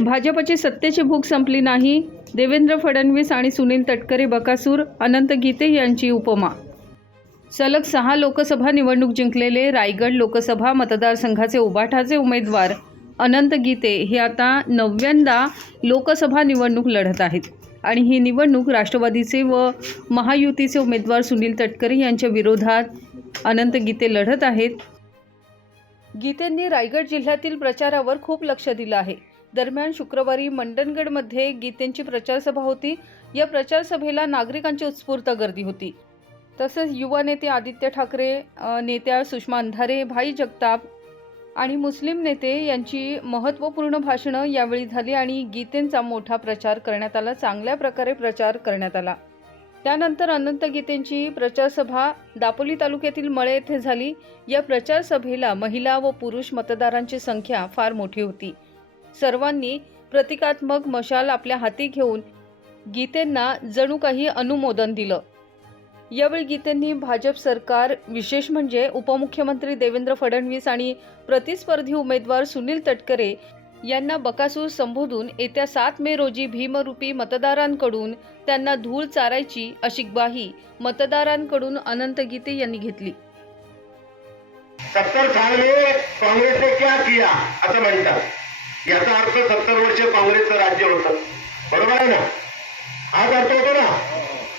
भाजपची सत्तेची भूक संपली नाही. देवेंद्र फडणवीस आणि सुनील तटकरे बकासूर अनंत गीते यांची उपमा. सलग सहा लोकसभा निवडणूक जिंकलेले रायगड लोकसभा मतदारसंघाचे उबाठाचे उमेदवार अनंत गीते हे आता नव्यांदा लोकसभा निवडणूक लढत आहेत. आणि ही निवडणूक राष्ट्रवादीचे व महायुतीचे उमेदवार सुनील तटकरे यांच्या विरोधात अनंत गीते लढत आहेत. गीतेंनी रायगड जिल्ह्यातील प्रचारावर खूप लक्ष दिलं आहे. दरम्यान शुक्रवारी मंडणगडमध्ये गीतेंची प्रचारसभा होती. या प्रचारसभेला नागरिकांची उत्स्फूर्त गर्दी होती. तसेच युवा नेते आदित्य ठाकरे नेत्या सुषमा अंधारे भाई जगताप आणि मुस्लिम नेते यांची महत्त्वपूर्ण भाषणं यावेळी झाली आणि गीतेंचा मोठा प्रचार करण्यात आला चांगल्या प्रकारे प्रचार करण्यात आला. त्यानंतर अनंत गीतेंची प्रचारसभा दापोली तालुक्यातील मळे येथे झाली. या प्रचारसभेला महिला व पुरुष मतदारांची संख्या फार मोठी होती. सर्वांनी प्रतिकात्मक मशाल आपल्या हाती घेऊन गीतेंना जणू काही अनुमोदन दिलं. यावेळी गीतेंनी भाजप सरकार विशेष म्हणजे उपमुख्यमंत्री देवेंद्र फडणवीस आणि प्रतिस्पर्धी उमेदवार सुनील तटकरे यांना बकासूर संबोधून येत्या सात मे रोजी भीमरूपी मतदारांकडून त्यांना धूळ चारायची अशी ग्वाही मतदारांकडून अनंत गीते यांनी घेतली. सत्तर साल में कांग्रेस ने क्या किया? असं म्हणतात. याचा अर्थ सत्तर वर्ष काँग्रेसचं राज्य होतं. बरोबर आहे ना? हाच अर्थ होतो ना?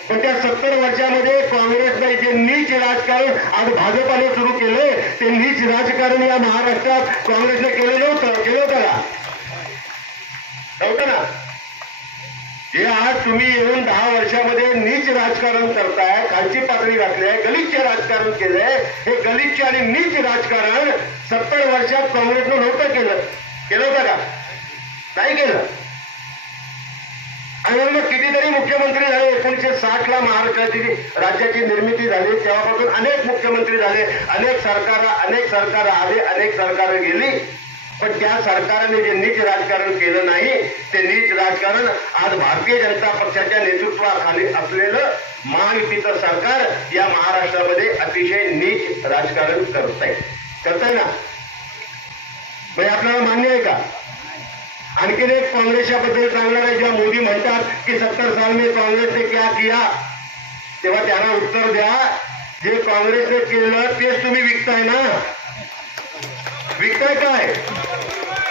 पण त्या सत्तर वर्षामध्ये काँग्रेसने जे नीच राजकारण आज भाजपाने सुरू केले. ते नीच राजकारण या महाराष्ट्रात काँग्रेसने केलं नव्हतं केलं होतं का? नव्हतं ना? जे आज तुम्ही येऊन दहा वर्षामध्ये नीच राजकारण करताय खालची पातळी घातली आहे गलिच्छ राजकारण केलंय. हे गलिच्छ आणि नीच राजकारण सत्तर वर्षात काँग्रेसनं नव्हतं केलं होतं का नाही केलं आणि म्हणून मग कितीतरी मुख्यमंत्री झाले एकोणीशे साठ ला महाराष्ट्राची राज्याची निर्मिती झाली तेव्हापासून अनेक मुख्यमंत्री झाले अनेक सरकार अनेक सरकार आले अनेक सरकार गेली. पण त्या सरकारने जे नीच राजकारण केलं नाही ते नीच राजकारण आज भारतीय जनता पक्षाच्या नेतृत्वाखाली असलेलं महायुतीचं सरकार या महाराष्ट्रामध्ये अतिशय नीच राजकारण करत आहे करत आहे ना? म्हणजे आपल्याला मान्य आहे का? आणखीन एक काँग्रेसच्या बद्दल सांगणार आहे जेव्हा मोदी म्हणतात की सत्तर साल मी काँग्रेसने क्या किया? तेव्हा त्यांना उत्तर द्या. जे काँग्रेसने केलं तेच तुम्ही विकताय ना? विकताय काय?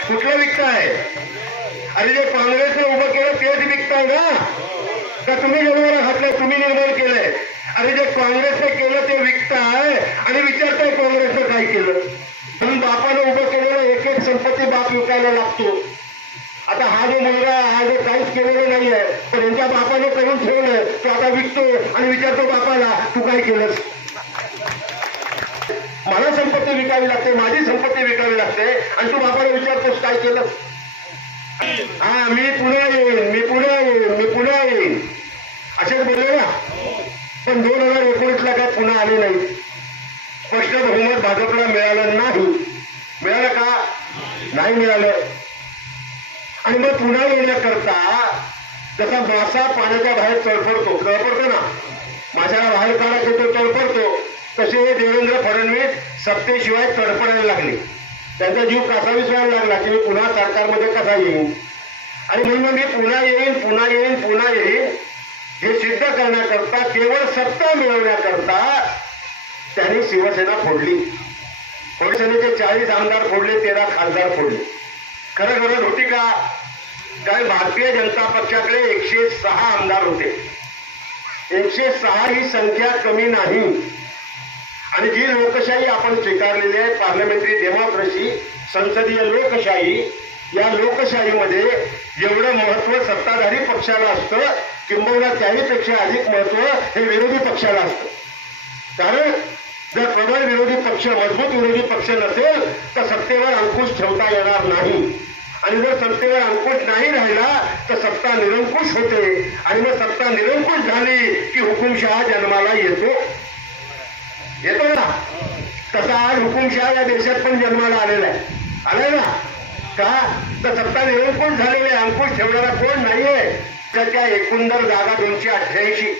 कुठलं विकताय? अरे जे काँग्रेसने उभं केलं तेच विकताय ना? का तुम्ही जनावर घातलंय? तुम्ही निर्माण केलंय. अरे जे काँग्रेसने केलं ते विकताय. आणि विचारताय काँग्रेसनं काय केलं? म्हणून बापानं उभं केलेलं एक एक संपत्ती बाप विकायला लागतो. आता हा जो मुलगा हा जो काहीच केलेलं नाहीये पण यांच्या बापाने करून ठेवलं तो आता विकतो आणि विचारतो बापाला तू काय केलंस? मला संपत्ती विकावी लागते माझी संपत्ती विकावी लागते आणि तू बापाला विचारतोस काय केलं हा मी पुन्हा येईन मी पुन्हा येईन मी पुन्हा येईन. असेच बोलले ना. पण दोन हजार एकोणीसला काय पुन्हा आले नाही स्पष्ट बहुमत भाजपला मिळालं नाही. मिळालं का? नाही मिळालं. आणि मग पुन्हा येण्याकरता जसा मासा पाण्याच्या बाहेर तळफडतो तळफडतो ना? माशाला बाहेर काढायचं तो तळफडतो तसे हे देवेंद्र फडणवीस सत्तेशिवाय तडफडायला लागले. त्यांचा जीव कसा विसरायला लागला की मी पुन्हा सरकारमध्ये कसा येईन? आणि म्हणून मी पुन्हा येईन पुन्हा येईन पुन्हा येईन. हे सिद्ध करण्याकरता केवळ सत्ता मिळवण्याकरता त्यांनी शिवसेना फोडली. शिवसेनेचे चाळीस आमदार फोडले तेरा खासदार फोडले. खरं गरज होती का? कारण भारतीय जनता पक्षाकडे एकशे सहा आमदार होते. एकशे सहा ही संख्या कमी नाही. आणि जी लोकशाही आपण स्वीकारलेली आहे पार्लमेंटरी डेमोक्रेसी संसदीय लोकशाही या लोकशाहीमध्ये जेवढं महत्त्व सत्ताधारी पक्षाला असतं किंबहुना त्याहीपेक्षा अधिक महत्त्व हे विरोधी पक्षाला असतं. कारण जर प्रबळ विरोधी पक्ष मजबूत विरोधी पक्ष नसेल तर सत्तेवर अंकुश ठेवता येणार नाही. आणि जर सत्तेवर अंकुश नाही राहिला तर सत्ता निरंकुश होते. आणि मग सत्ता निरंकुश झाली की हुकुमशहा जन्माला येतो. येतो ना? तसा आज हुकुमशहा या देशात पण जन्माला आलेला आहे. आलाय ना? का? तर सत्ता निरंकुश झालेली आहे अंकुश ठेवणारा कोण नाहीये? तर त्या एकंदर जागा दोनशे अठ्ठ्याऐंशी.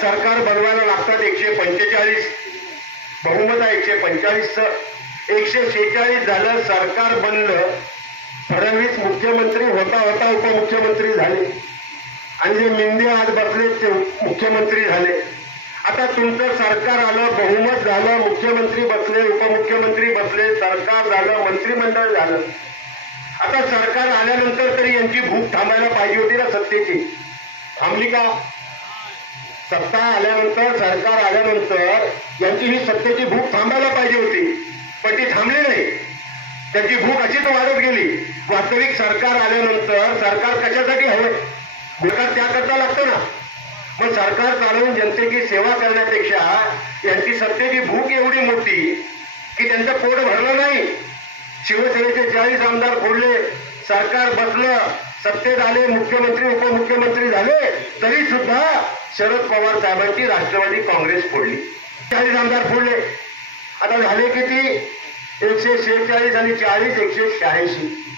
सरकार बनवायला लागतात एकशे पंचेचाळीस. बहुमत आहे एकशे पंचेचाळीसचं. एकशे शेहेचाळीस झालं सरकार बनलं. फडणवीस मुख्यमंत्री होता होता उपमुख्यमंत्री झाले. आणि जे मिंदे आज बसले ते मुख्यमंत्री झाले. आता तुमचं सरकार आलं बहुमत झालं मुख्यमंत्री बसले उपमुख्यमंत्री बसले सरकार झालं मंत्रिमंडळ झालं. आता सरकार आल्यानंतर तरी यांची भूक थांबायला पाहिजे होती ना सत्तेची. थांबली का? सत्ता आल्यानंतर सरकार आल्यानंतर यांची ही सत्तेची भूक थांबायला पाहिजे होती. त्यांची भूक अशीच वाढत गेली. वास्तविक सरकार आल्यानंतर सरकार कशासाठी हवं? सरकार त्याकरता लागतं ना. मग सरकार चालवून जनतेची सेवा करण्यापेक्षा यांची सत्तेची भूक एवढी मोठी की त्यांचं पोट भरलं नाही. शिवसेनेचे चाळीस आमदार फोडले. सरकार बसलं. सत्तेत आले मुख्यमंत्री उपमुख्यमंत्री झाले. तरी सुद्धा शरद पवार साहेबांची राष्ट्रवादी काँग्रेस फोडली. चाळीस आमदार फोडले. आता झाले किती? एकशे शेहेचाळीस आणि चाळीस एकशे शहाऐंशी.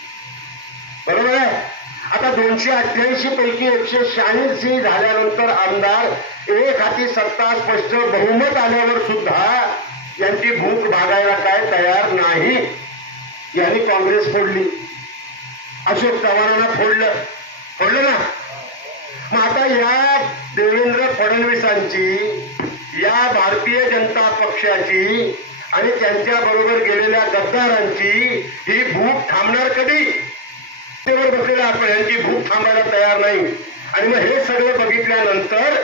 बरोबर आहे? आता दोनशे अठ्ठ्याऐंशी पैकी एकशे शहाऐंशी झाल्यानंतर आमदार एक हाती सत्ता स्पष्ट बहुमत आल्यावर सुद्धा यांची भूक भागायला काय तयार नाही. यांनी काँग्रेस फोडली. अशोक चव्हाणांना फोडलं. फोडलं ना? मग आता या देवेंद्र फडणवीसांची या भारतीय जनता पक्षाची आणि त्यांच्या बरोबर गेलेल्या गद्दारांची ही भूक थांबणार कधी? बसलेल्या आपण यांची भूक थांबायला तयार नाही. आणि मग हे सगळं बघितल्यानंतर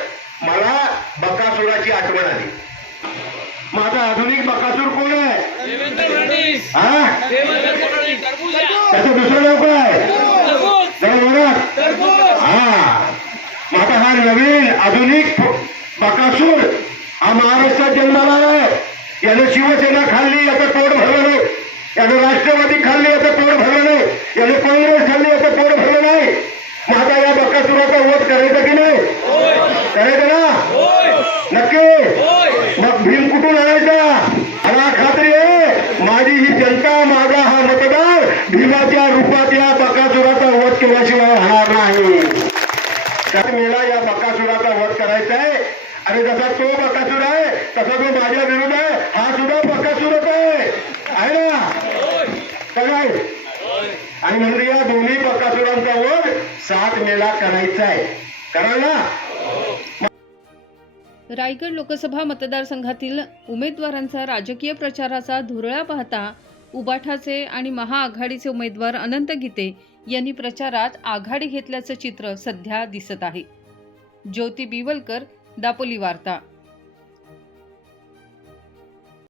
मला बकासुराची आठवण आली. मग आता आधुनिक बकासूर कोण आहे? हा. त्याचं दुसरं नाव काय आहे? हा. मग आता हा नवीन आधुनिक बकासूर हा महाराष्ट्रात जन्माला आहे यानं शिवसेना खाल्ली याचं पोट भरलं नाही. यानं राष्ट्रवादी खाल्ली याचं पोट भरलं नाही. यानं काँग्रेस खाल्ली याचं पोट भरलं नाही. मग आता या बकासुराचा वध करायचा की नाही? करायचं ना? नक्की? मग भीम कुठून आणायचा? मला खात्री आहे माझी ही जनता माझा हा मतदार भीमाच्या रूपात या बकासुराचा वध केल्याशिवाय राहणार नाही. तर मला या बकासुराचा वध करायचा आहे. आणि जसा तो बकासूर आहे तसा जो माझ्या विरुद्ध आहे. हा सुद्धा बकासूरच आहे. ना? काय? आणि म्हणजे या दोन्ही बकासुरांचा वध सात मेला करायचा आहे. कराल ना? रायगड लोकसभा मतदारसंघातील उमेदवारांचा राजकीय प्रचाराचा धुरळा पाहता उबाठाचे आणि महाआघाडीचे उमेदवार अनंत गीते यांनी प्रचारात आघाडी घेतल्याचं चित्र सध्या दिसत आहे. ज्योती बिवलकर दापोली वार्ता.